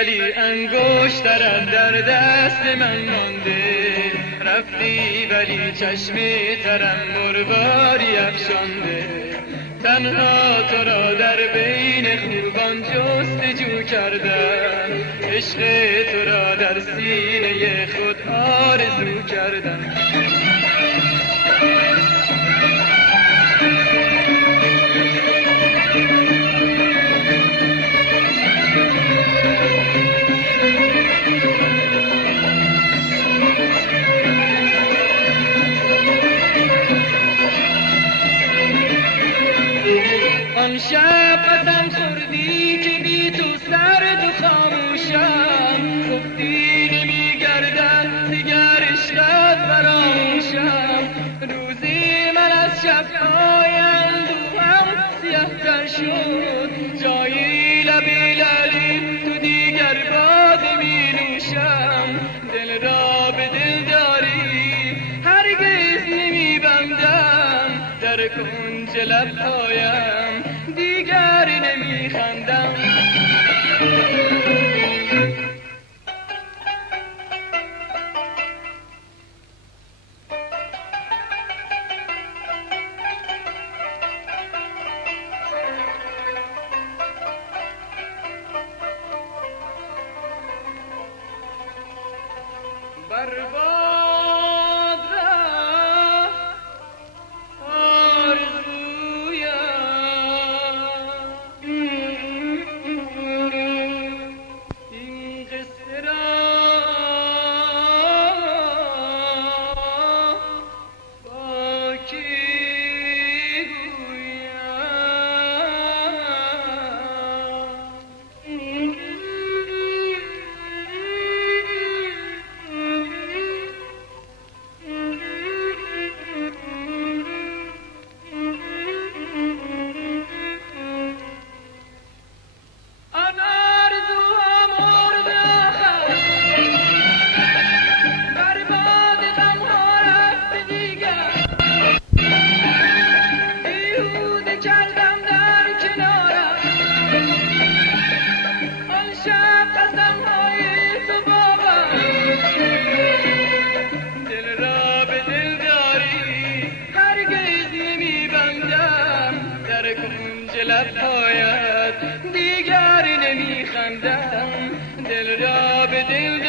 ولی انگشترت در دست من مانده، رفتی ولی چشم ترم مرواری افشانده، تنها تو را در بین خوبان جستجو کردم، عشق تو را در سینه خود آرزو کردم. آن شب قسم خوردی که بی تو سرد و خاموشم، گفتی نمیگردد دیگر عشقت فراموشم، روزی من از شب‌های اندوهم سیه‌تر شد، جایی لب لعلی تو دیگر باده می نوشم، دل را به دل داری هرگز نمیبندم، در کنج لب‌هایم دیگر نمیخندم. برباد رفت آرزویم، این قصه را با کی گویم؟ لب‌هایت دیگر نمیخندم، دل را به دل